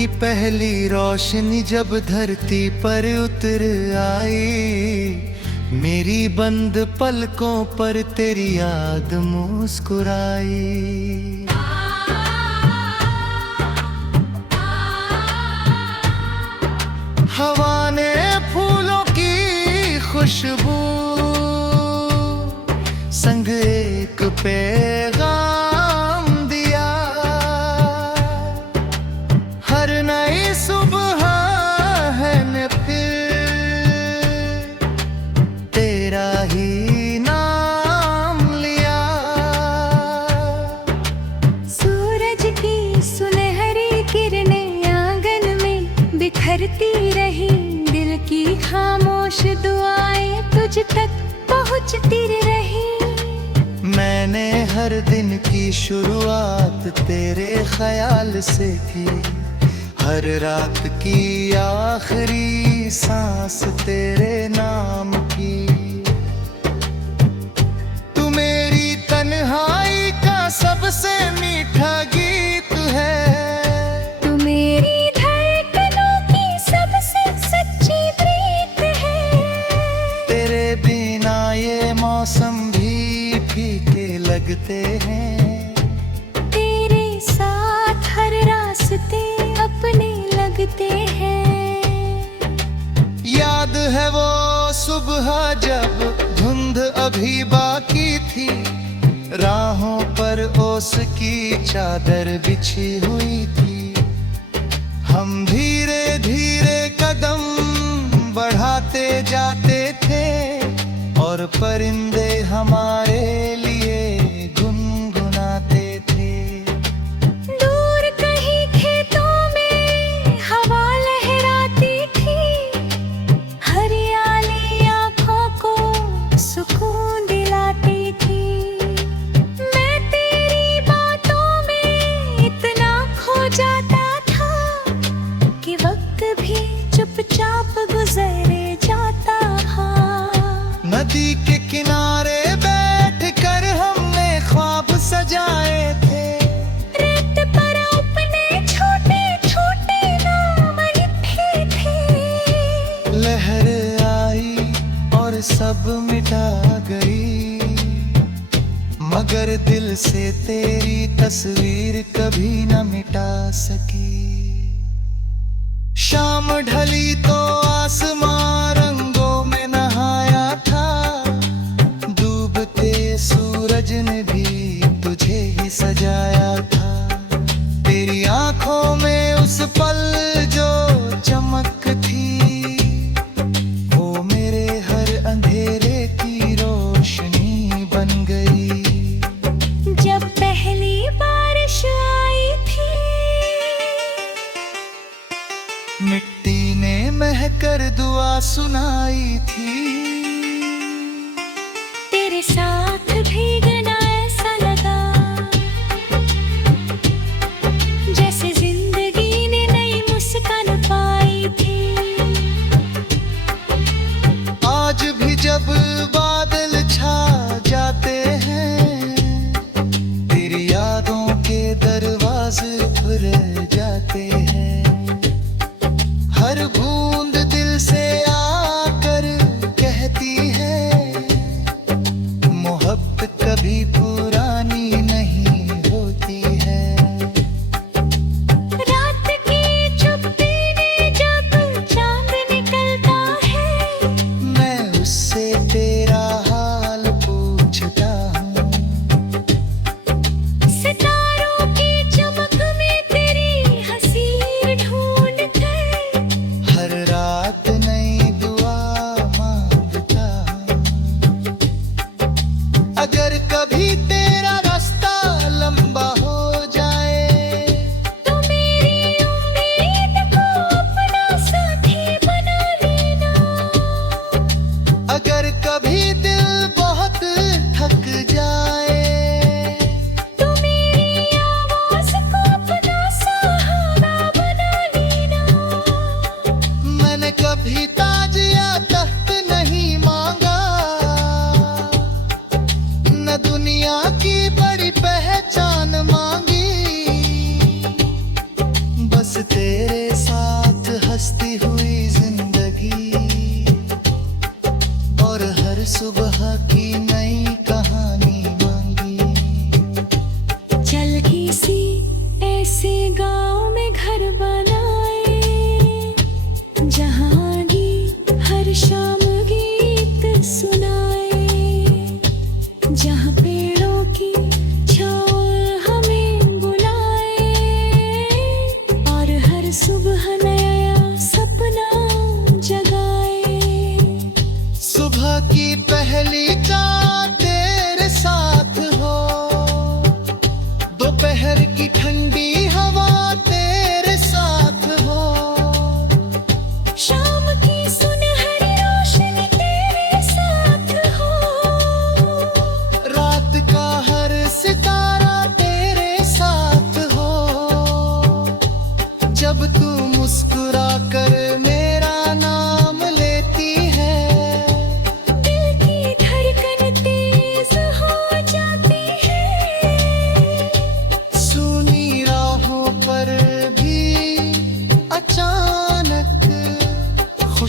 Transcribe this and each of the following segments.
की पहली रोशनी जब धरती पर उतर आई, मेरी बंद पलकों पर तेरी याद मुस्कुराई। हवा ने फूलों की खुशबू संग एक पैगाम दिया। हर नई सुबह है ने फिर तेरा ही नाम लिया। सूरज की सुनहरी किरणें आंगन में बिखरती रही, दिल की खामोश दुआएं तुझ तक पहुंचती रही। मैंने हर दिन की शुरुआत तेरे ख्याल से की, हर रात की आखिरी सांस तेरे नाम की। तू मेरी तन्हाई का सबसे मीठा गीत है, तू मेरी धड़कनों की सबसे सच्ची प्रीत है। तेरे बिना ये मौसम भी फीके लगते हैं, तेरे साथ हर रास्ते अपने लगते हैं। याद है वो सुबह जब धुंध अभी बाकी थी, राहों पर ओस की चादर बिछी हुई थी। हम धीरे धीरे कदम बढ़ाते जाते थे और परिंदे हमारे लिए गुनगुनाते थे। दूर कहीं खेतों में हवा लहराती थी, हरियाली आँखों को सुकून दिलाती थी। मैं तेरी बातों में इतना खो जाता था कि वक्त भी चुपचाप गुजरे जाता था। नदी के किनारे बैठ कर हमने ख्वाब सजाए थे, रेत पर अपने छोटे छोटे नाम लिखे थे। लहर आई और सब मिटा गई, मगर दिल से तेरी तस्वीर कभी न मिटा सकी। शाम ढली तो आसमां रंगों में नहाया था, डूबते सूरज ने भी तुझे ही सजाया था। तेरी आंखों में उस पल जो चमक थी, वो मेरे हर अंधेरे की रोशनी बन गई। जब पहली बारिश आई थी, मिट्टी ने महकर दुआ सुनाई थी। तेरे साथ भीगना ऐसा लगा जैसे जिंदगी ने नई मुस्कान पाई थी। आज भी जब बादल छा जाते हैं, तेरी यादों के दरवाजे खुल जाते हैं। हर बूंद दिल से आकर कहती है, मोहब्बत कभी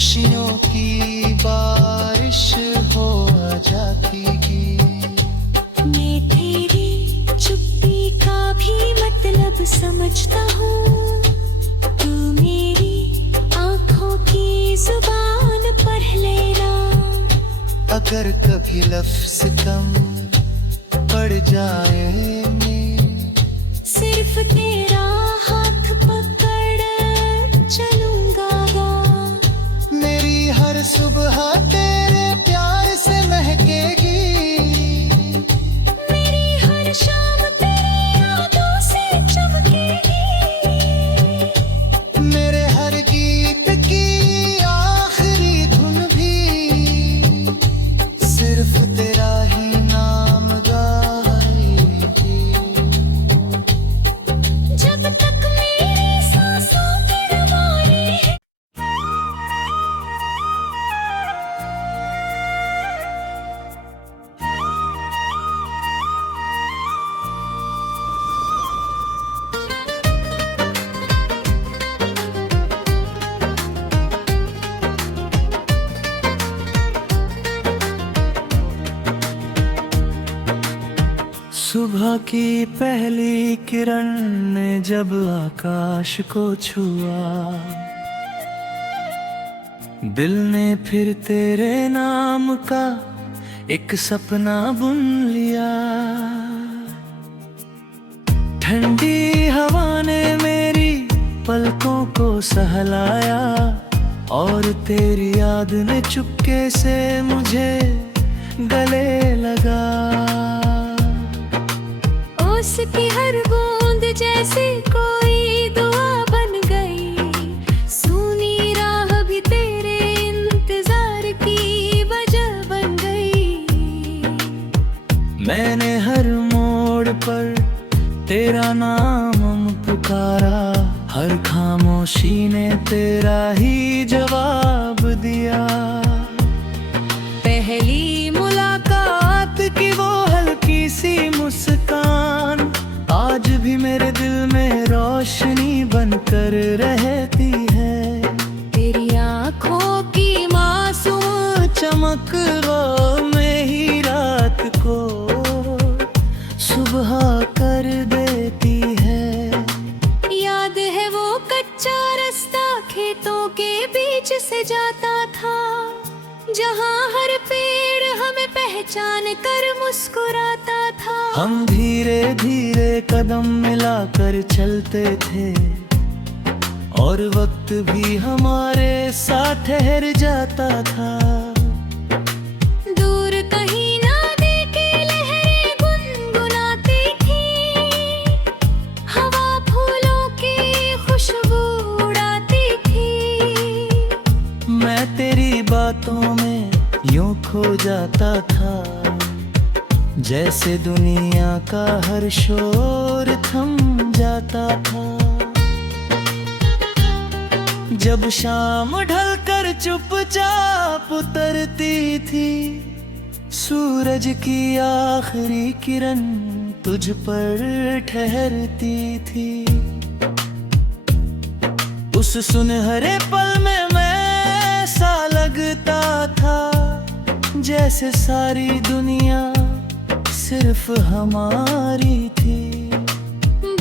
खुशियों की बारिश हो आजा भीगी। मैं तेरी चुप्पी का भी मतलब समझता हूँ, तू मेरी आँखों की जुबान पढ़ लेना। अगर कभी लफ्ज़ कम पड़ जाएंगे, सिर्फ तेरा हाथ पकड़ चलूंगा गा। मेरी हर सुबह तेरे प्यार से महकेगी। मेरी हर शाम तेरी यादों से चमकेगी। मेरे हर गीत की आखिरी धुन भी सिर्फ तेरा ही नाम गाएगी। जब तक मेरी सांसों की रवानी है। सुबह की पहली किरण ने जब आकाश को छुआ, दिल ने फिर तेरे नाम का एक सपना बुन लिया। ठंडी हवा ने मेरी पलकों को सहलाया, और तेरी याद ने चुपके से मुझे गले लगा। उसकी हर बूंद जैसे कोई दुआ बन गई। सुनी राह भी तेरे इंतजार की वजह बन गई। मैंने हर मोड़ पर तेरा नाम पुकारा, हर खामोशी ने तेरा ही जवाब दिया। पहली मुलाकात की वो हल्की सी मुस्कान आज भी मेरे दिल में रोशनी बनकर रहती है। तेरी आँखों की मासूम चमक वो में ही रात को सुबह कर देती है। याद है वो कच्चा रास्ता खेतों के बीच से जाता था, जहाँ हर पेड़ हमें पहचान कर मुस्कुराता था। हम धीरे धीरे कदम मिलाकर चलते थे, और वक्त भी हमारे साथ ठहर जाता था। दूर कहीं नदी की लहरें गुनगुनाती थी, हवा फूलों की खुशबू उड़ाती थी। मैं तेरी बातों में यूं खो जाता था, जैसे दुनिया का हर शोर थम जाता था। जब शाम ढलकर चुपचाप उतरती थी, सूरज की आखिरी किरण तुझ पर ठहरती थी। उस सुनहरे पल में मैं सा लगता था, जैसे सारी दुनिया सिर्फ हमारी थी।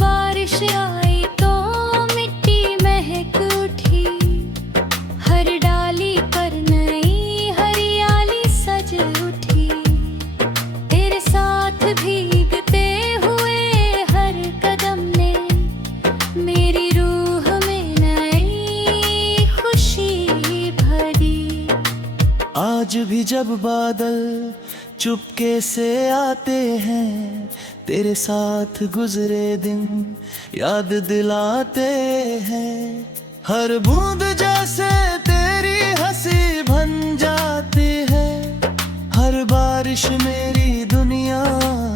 बारिश आई तो मिट्टी महक उठी, हर डाली पर नई हरियाली सज उठी। तेरे साथ भीगते हुए हर कदम ने मेरी रूह में नई खुशी भरी। आज भी जब बादल चुपके से आते हैं, तेरे साथ गुजरे दिन याद दिलाते हैं। हर बूंद जैसे तेरी हंसी बन जाती है, हर बारिश मेरी दुनिया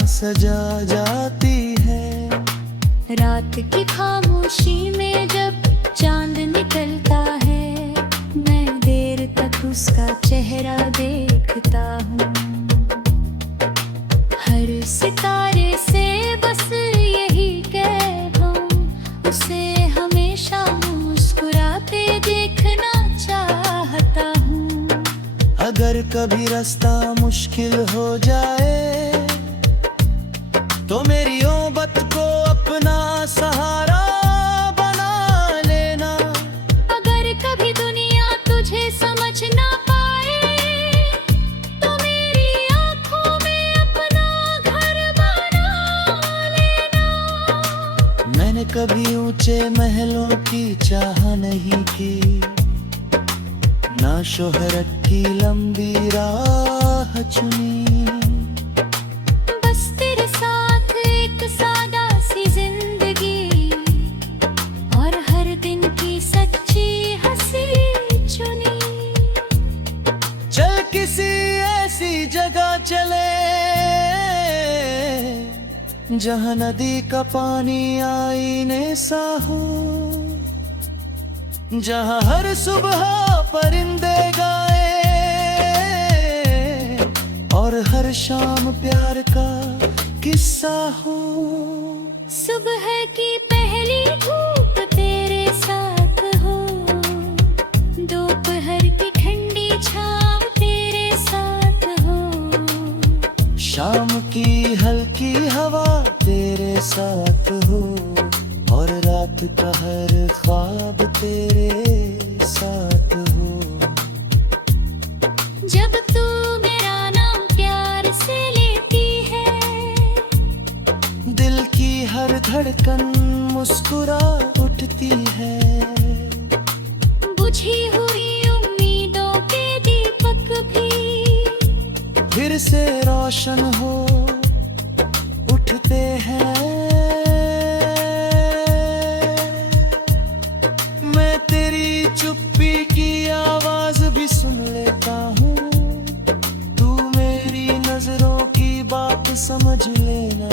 सजा जाती है। रात की खामोशी में जब चांद निकलता है, मैं देर तक उसका चेहरा देखता हूँ। हर सितारे से बस यही कहूँ, उसे हमेशा मुस्कुराते देखना चाहता अगर कभी रास्ता मुश्किल हो जाए तो मेरी मोहब्बत को अपना सहारा बना लेना। अगर कभी दुनिया तुझे समझ ना पाए तो मेरी आंखों में अपना घर बना लेना। मैंने कभी ऊंचे महलों की चाह नहीं की, ना शोहरत की लंबी राह चुनी। बस तेरे साथ एक सादा सी जिंदगी और हर दिन की सच्ची हंसी चुनी। चल किसी ऐसी जगह चले जहाँ नदी का पानी आईने सा हो, जहाँ हर सुबह परिंदे गाए और हर शाम प्यार का किस्सा हो। सुबह की पहली धूप तेरे साथ हो, दोपहर की ठंडी छाँव तेरे साथ हो, शाम की हल्की हवा तेरे साथ हो और रात का हर ख्वाब तेरे साथ हो। जब तू मेरा नाम प्यार से लेती है दिल की हर धड़कन मुस्कुरा उठती है। बुझी हुई उम्मीदों के दीपक भी फिर से रोशन हो उठते हैं। मैं तेरी चुप्पी की आवाज भी सुन लेता हूँ, तू मेरी नजरों की बात समझ लेना।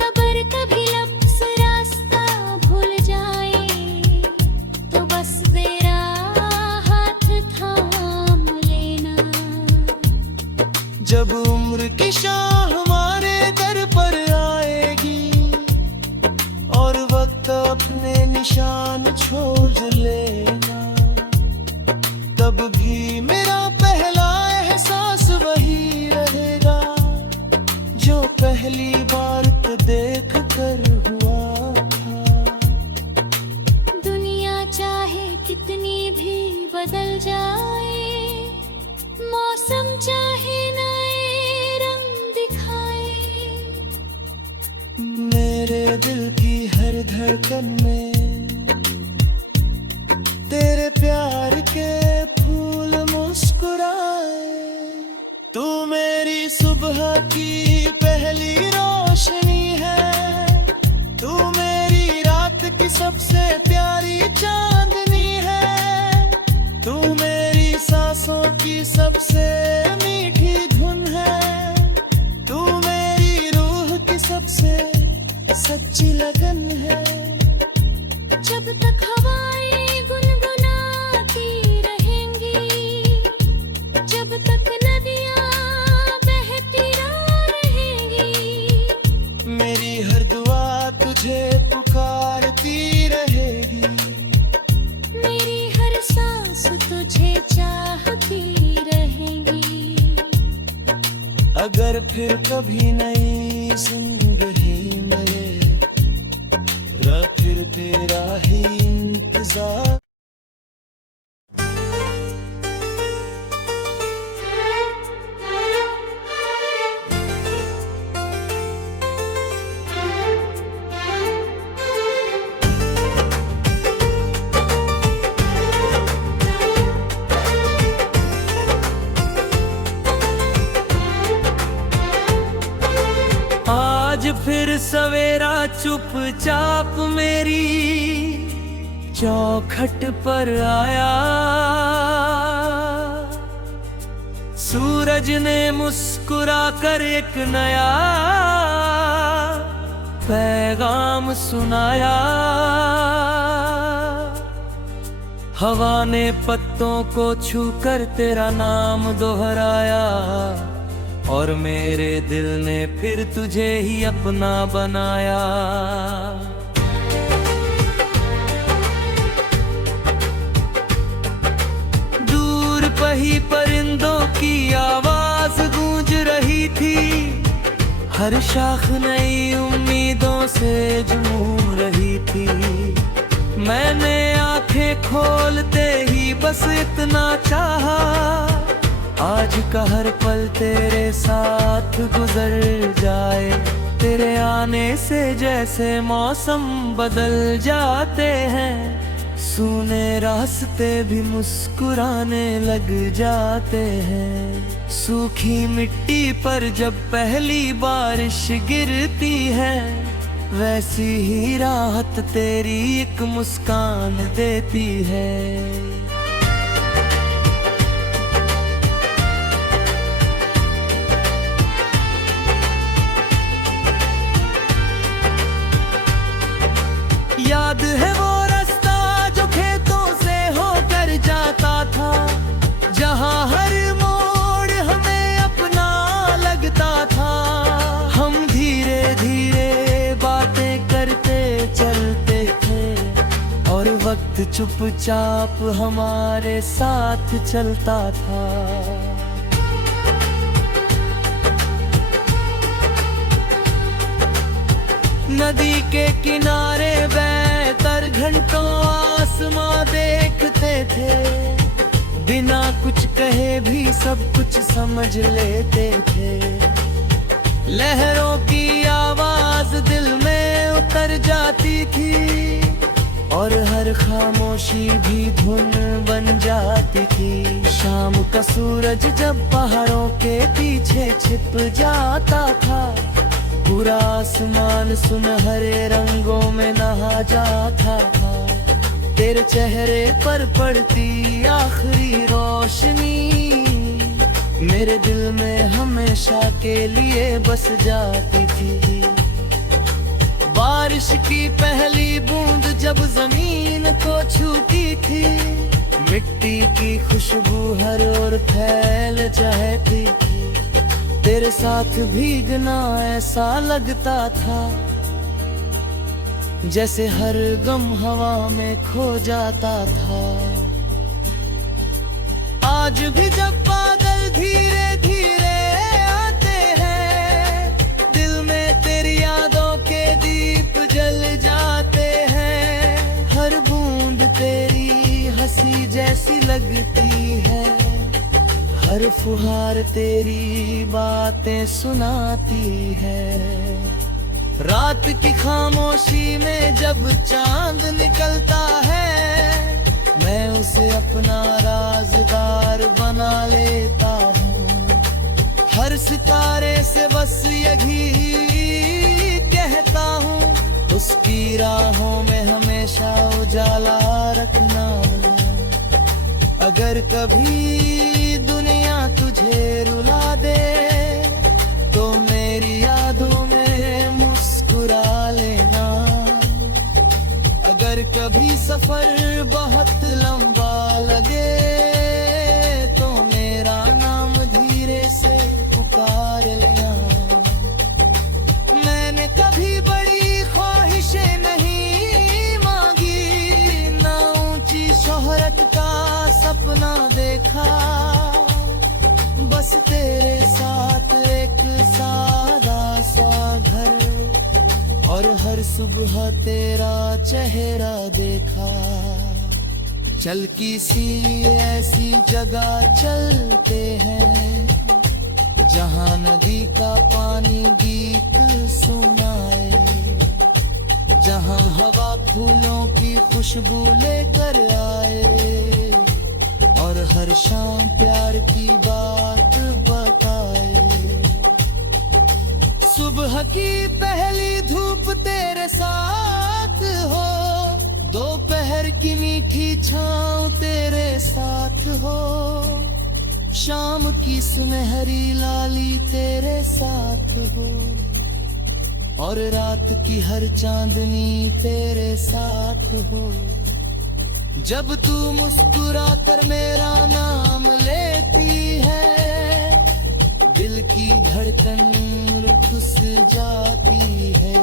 अगर कभी लफ्ज़ रास्ता भूल जाए तो बस मेरा हाथ थाम लेना। जब उम्र की शाह हमारे दर पर आएगी और वक्त अपने निशान छोड़ लेना, तब भी मेरा पहला एहसास वही रहेगा जो पहली बार तो देख कर हुआ था। दुनिया चाहे कितनी भी बदल जाए, मौसम चाहे नए रंग दिखाए, मेरे दिल की हर धड़कन में तेरे प्यार के फूल मुस्कुराए। तू मेरी सुबह की पहली रोशनी है, तू मेरी रात की सबसे प्यारी चांदनी है, तू मेरी सांसों की सबसे मीठी धुन है, तू मेरी रूह की सबसे सच्ची लगन है। जब तक हवाएं गुनगुनाती रहेंगी, जब तक नदियाँ बहती रहेंगी, मेरी हर दुआ तुझे पुकारती रहेगी, मेरी हर सांस तुझे चाहती रहेगी। अगर फिर कभी नई जिंदगी मिले फिर तेरा ही इंतजार। आज फिर सवेरा चुपचाप मेरी चौखट पर आया, सूरज ने मुस्कुरा कर एक नया पैगाम सुनाया। हवा ने पत्तों को छूकर तेरा नाम दोहराया और मेरे दिल ने फिर तुझे ही अपना बनाया। दूर परिंदों की आवाज गूंज रही थी, हर शाख नई उम्मीदों से झूम रही थी। मैंने आंखें खोलते ही बस इतना चाहा, आज का हर पल तेरे साथ गुजर जाए। तेरे आने से जैसे मौसम बदल जाते हैं, सूने रास्ते भी मुस्कुराने लग जाते हैं। सूखी मिट्टी पर जब पहली बारिश गिरती है, वैसी ही राहत तेरी एक मुस्कान देती है। याद है वो रास्ता जो खेतों से होकर जाता था, जहां हर मोड़ हमें अपना लगता था। हम धीरे धीरे बातें करते चलते थे, और वक्त चुपचाप हमारे साथ चलता था। नदी के किनारे बैठकर घंटों आसमां देखते थे, बिना कुछ कहे भी सब कुछ समझ लेते थे। लहरों की आवाज दिल में उतर जाती थी, और हर खामोशी भी धुन बन जाती थी। शाम का सूरज जब पहाड़ों के पीछे छिप जाता था, पूरा आसमान सुनहरे रंगों में नहा जाता था। तेरे चेहरे पर पड़ती आखिरी रोशनी मेरे दिल में हमेशा के लिए बस जाती थी। बारिश की पहली बूंद जब जमीन को छूती थी, मिट्टी की खुशबू हर ओर फैल जाती थी। तेरे साथ भीगना ऐसा लगता था, जैसे हर गम हवा में खो जाता था। आज भी जब बादल धीरे धीरे आते हैं, दिल में तेरी यादों के दीप जल जाते हैं। हर बूंद तेरी हंसी जैसी लगती है, हर फुहार तेरी बातें सुनाती है। रात की खामोशी में जब चांद निकलता है, मैं उसे अपना राज़दार बना लेता हूँ। हर सितारे से बस यही कहता हूँ, उसकी राहों में हमेशा उजाला रखना। अगर कभी दुनिया तुझे रुला दे, तो मेरी यादों में मुस्कुरा लेना। अगर कभी सफर बहुत लंबा लगे, तो मेरा नाम धीरे से पुकार लेना। मैंने कभी बड़ी ख्वाहिशें नहीं मांगी, ना ऊंची शोहरत का सपना देखा। बस तेरे साथ एक सादा सा घर, और हर सुबह तेरा चेहरा देखा। चल किसी ऐसी जगह चलते हैं, जहाँ नदी का पानी गीत सुनाए, जहाँ हवा फूलों की खुशबू लेकर आए, और हर शाम प्यार की बात बताए। सुबह की पहली धूप तेरे साथ हो, दोपहर की मीठी छाँव तेरे साथ हो, शाम की सुनहरी लाली तेरे साथ हो, और रात की हर चांदनी तेरे साथ हो। जब तू मुस्कुरा कर मेरा नाम लेती है, दिल की धड़कन रुक जाती है।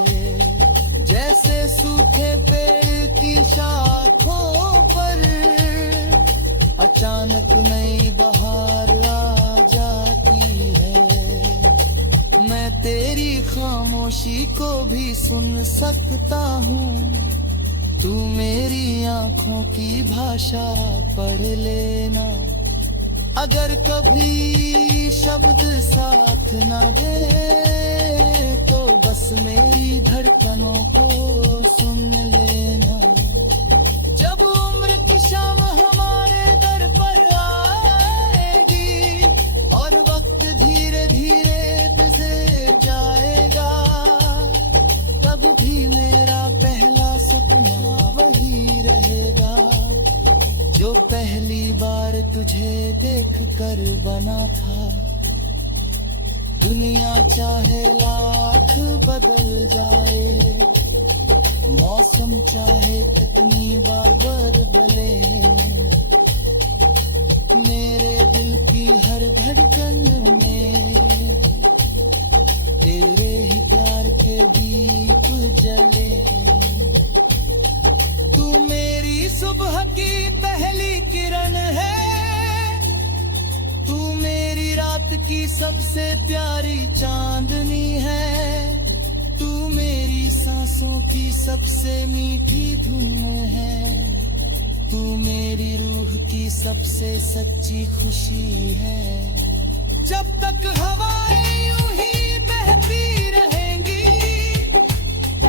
जैसे सूखे पेड़ की शाखों पर अचानक बेशक नई बहार आ जाती है, मैं तेरी खामोशी को भी सुन सकता हूँ। तू मेरी आंखों की भाषा पढ़ लेना, अगर कभी शब्द साथ न दे तो बस मेरी धड़कनों को सुन लेना। जब उम्र की शाम हमारे दर पर आएगी और वक्त धीरे धीरे गुजर जाएगा, तब भी मेरा पहला सपना वही रहेगा जो पहली बार तुझे देख कर बना था। दुनिया चाहे लाख बदल जाए, मौसम चाहे कितनी बार बदले, मेरे दिल की हर धड़कन में तेरे ही प्यार के दीप जले। तू मेरी सुबह की पहली किरण है, तू मेरी रात की सबसे प्यारी चांदनी है, तू मेरी सांसों की सबसे मीठी धुन है, तू मेरी रूह की सबसे सच्ची खुशी है। जब तक हवाएं यूं ही बहती रहेंगी,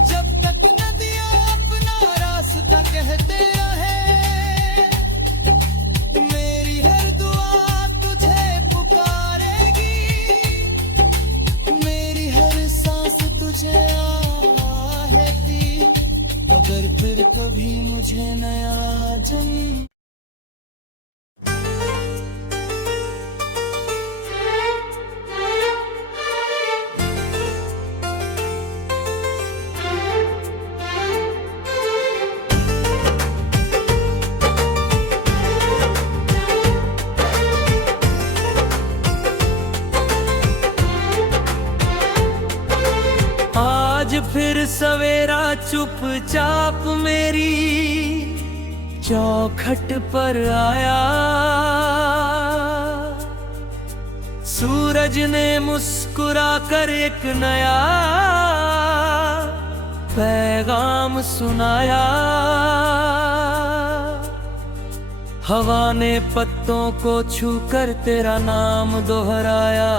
जब तक नदियां अपना रास्ता कहते रहे, मेरी हर दुआ तुझे पुकारेगी, मेरी हर सांस तुझे आहेती। अगर फिर कभी मुझे नया जन्म फिर सवेरा चुपचाप मेरी चौखट पर आया, सूरज ने मुस्कुरा कर एक नया पैगाम सुनाया। हवा ने पत्तों को छूकर तेरा नाम दोहराया,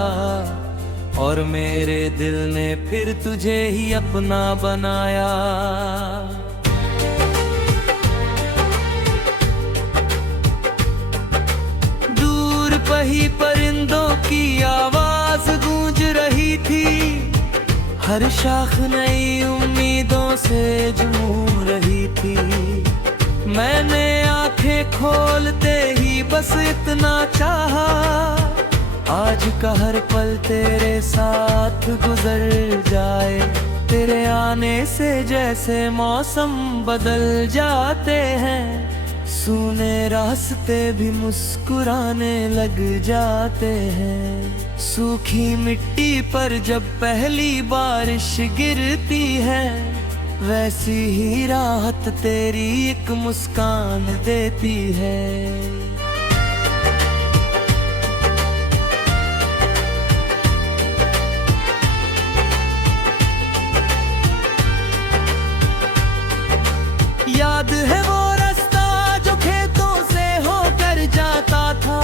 और मेरे दिल ने फिर तुझे ही अपना बनाया। दूर पही परिंदों की आवाज गूंज रही थी, हर शाख नई उम्मीदों से झूम रही थी। मैंने आंखें खोलते ही बस इतना चाहा, आज का हर पल तेरे साथ गुजर जाए। तेरे आने से जैसे मौसम बदल जाते हैं, सूने रास्ते भी मुस्कुराने लग जाते हैं। सूखी मिट्टी पर जब पहली बारिश गिरती है, वैसी ही राहत तेरी एक मुस्कान देती है। याद है वो रास्ता जो खेतों से होकर जाता था,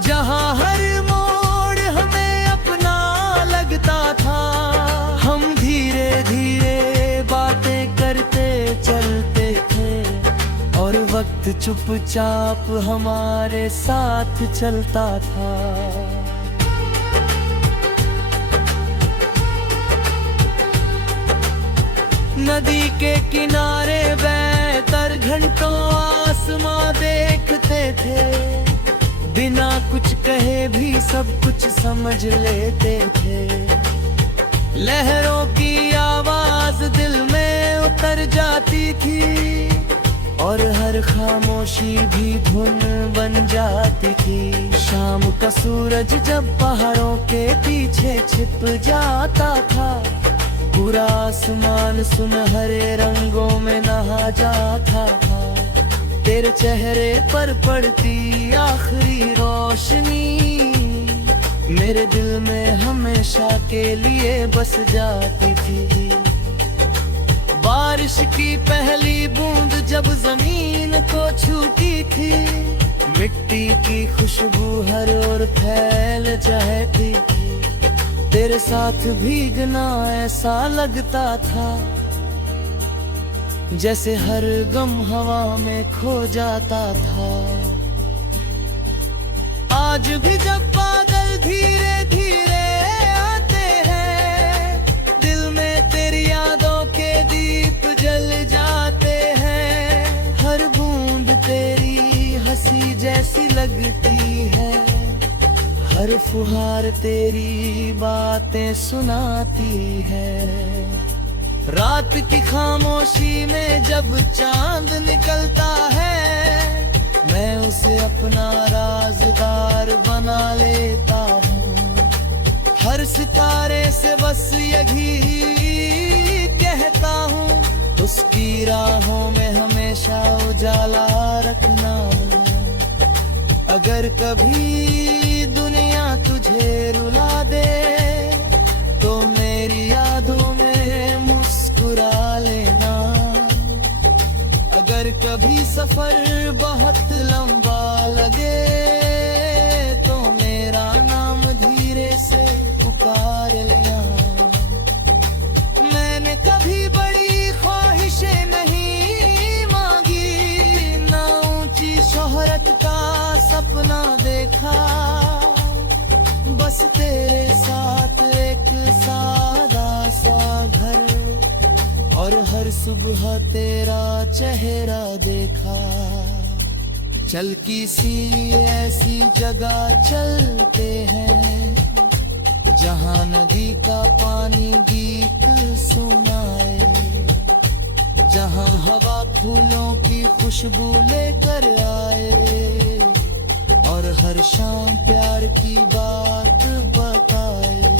जहाँ हर मोड़ हमें अपना लगता था। हम धीरे धीरे बातें करते चलते थे, और वक्त चुपचाप हमारे साथ चलता था। नदी के किनारे बैठकर घंटों आसमां देखते थे, बिना कुछ कहे भी सब कुछ समझ लेते थे। लहरों की आवाज दिल में उतर जाती थी, और हर खामोशी भी धुन बन जाती थी। शाम का सूरज जब पहाड़ों के पीछे छिप जाता था, पूरा आसमान सुनहरे रंगों में नहा जाता था। तेरे चेहरे पर पड़ती आखिरी रोशनी मेरे दिल में हमेशा के लिए बस जाती थी। बारिश की पहली बूंद जब जमीन को छूती थी, मिट्टी की खुशबू हर ओर फैल जाती थी। तेरे साथ भीगना ऐसा लगता था जैसे हर गम हवा में खो जाता था। आज भी जब बादल धीरे धीरे आते हैं, दिल में तेरी यादों के दीप जल जाते हैं। हर बूंद तेरी हंसी जैसी लगती है, हर फुहार तेरी बातें सुनाती है। रात की खामोशी में जब चांद निकलता है, मैं उसे अपना राज़दार बना लेता हूँ। हर सितारे से बस यही कहता हूँ, उसकी राहों में हमेशा उजाला रखना। अगर कभी दुनिया तुझे रुला दे तो मेरी यादों में मुस्कुरा लेना। अगर कभी सफर बहुत लंबा लगे तो मेरा नाम धीरे से पुकार लेना। मैंने कभी बड़ी ख्वाहिशें नहीं मांगी, ना ऊंची शोहरत का सपना देखा। बस तेरे साथ एक सादा सा घर और हर सुबह तेरा चेहरा देखा। चल किसी ऐसी जगह चलते हैं जहाँ नदी का पानी गीत सुनाए, जहाँ हवा फूलों की खुशबू लेकर आए और हर शाम प्यार की बात बताए।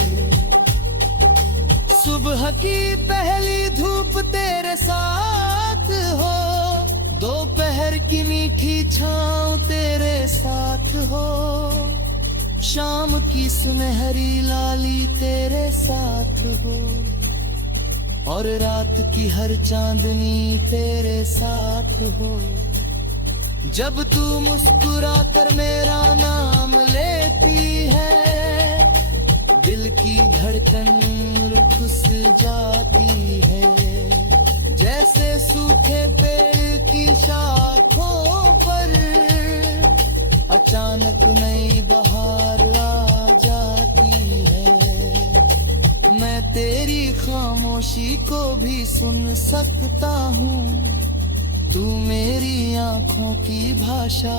सुबह की पहली धूप तेरे साथ हो, दोपहर की मीठी छाँव तेरे साथ हो, शाम की सुनहरी लाली तेरे साथ हो और रात की हर चांदनी तेरे साथ हो। जब तू मुस्कुरा कर मेरा नाम लेती है, दिल की धड़कन रुक जाती है। जैसे सूखे पेड़ की शाखों पर अचानक नई बहार आ जाती है। मैं तेरी खामोशी को भी सुन सकता हूँ, तू मेरी आँखों की भाषा